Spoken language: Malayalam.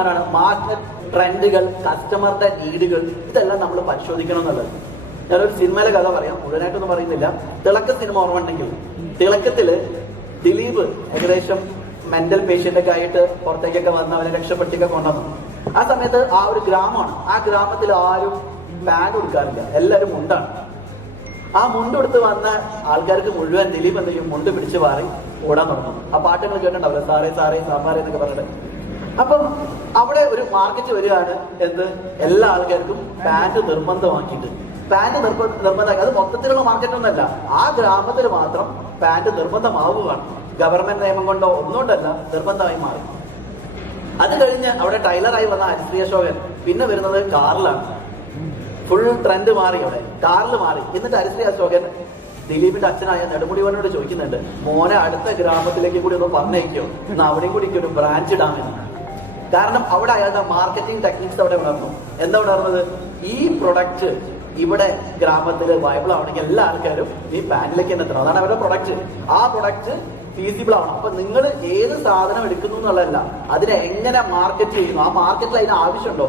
ആണ് മാർക്കറ്റ് ട്രെൻഡുകൾ കസ്റ്റമറുടെ നീഡുകൾ ഇതെല്ലാം നമ്മൾ പരിശോധിക്കണം എന്നുള്ളത്. ഞാനൊരു സിനിമയിലെ കഥ പറയാം. മുഴുവനായിട്ടൊന്നും പറയുന്നില്ല. തിളക്ക സിനിമ ഓർമ്മ ഉണ്ടെങ്കിൽ. തിളക്കത്തിൽ ദിലീപ് ഏകദേശം മെന്റൽ പേഷ്യന്റ് ഒക്കെ ആയിട്ട് പുറത്തേക്കൊക്കെ വന്ന് അവനെ രക്ഷപ്പെട്ടൊക്കെ കൊണ്ടുവന്നു. ആ സമയത്ത് ആ ഒരു ഗ്രാമമാണ്. ആ ഗ്രാമത്തിൽ ആരും ബാഗ് കൊടുക്കാറില്ല. എല്ലാവരും മുണ്ടാണ്. ആ മുണ്ടെടുത്ത് വന്ന ആൾക്കാർക്ക് മുഴുവൻ ദിലീപ് എന്തെങ്കിലും മുണ്ട് പിടിച്ച് മാറി ഓടാൻ തുടങ്ങും ആ പാട്ടുകൾ കേട്ടിട്ടുണ്ടാവില്ല? സാറേ സാറേ സാമ്പാറേ എന്നൊക്കെ പറഞ്ഞിട്ട്. അപ്പം അവിടെ ഒരു മാർക്കറ്റ് വരികയാണ് എന്ത്? എല്ലാ ആൾക്കാർക്കും പാന്റ് നിർബന്ധമാക്കിയിട്ട്. പാന്റ് നിർബന്ധ നിർബന്ധമാക്കി. അത് മൊത്തത്തിലുള്ള മാർക്കറ്റ് ഒന്നല്ല. ആ ഗ്രാമത്തിൽ മാത്രം പാന്റ് നിർബന്ധമാവുകയാണ്. ഗവൺമെന്റ് നിയമം കൊണ്ടോ ഒന്നുകൊണ്ടല്ല നിർബന്ധമായി മാറി. അത് കഴിഞ്ഞ് അവിടെ ടൈലറായി വന്ന ഹരിശ്രീ അശോകൻ. പിന്നെ വരുന്നത് കാറിലാണ്. ഫുൾ ട്രെൻഡ് മാറി അവിടെ. കാറിൽ മാറി. എന്നിട്ട് ഹരിശ്രീ അശോകൻ ദിലീപിന്റെ അച്ഛനായ നെടുമുടിവനോട് ചോദിക്കുന്നുണ്ട് മോനെ അടുത്ത ഗ്രാമത്തിലേക്ക് കൂടി ഒന്ന് പറഞ്ഞേക്കോ എന്നാ അവിടെയും കൂടി ഒരു ബ്രാഞ്ച് ഇടാമെന്ന് കാരണം അവിടെ അയാളുടെ മാർക്കറ്റിംഗ് ടെക്നിക്സ് അവിടെ ഉണർന്നു. എന്താ ഉണർന്നത്? ഈ പ്രൊഡക്റ്റ് ഇവിടെ ഗ്രാമത്തിൽ വയബിൾ ആവണമെങ്കിൽ എല്ലാ ആൾക്കാരും ഈ പാനിലേക്ക് തന്നെ എത്തണം. അതാണ് അവരുടെ പ്രൊഡക്റ്റ് ആ പ്രൊഡക്റ്റ് ഫീസിബിൾ ആവണം. അപ്പൊ നിങ്ങൾ ഏത് സാധനം എടുക്കുന്നു എന്നുള്ളതല്ല അതിനെ എങ്ങനെ മാർക്കറ്റ് ചെയ്യുന്നു? ആ മാർക്കറ്റിൽ അതിന് ആവശ്യമുണ്ടോ?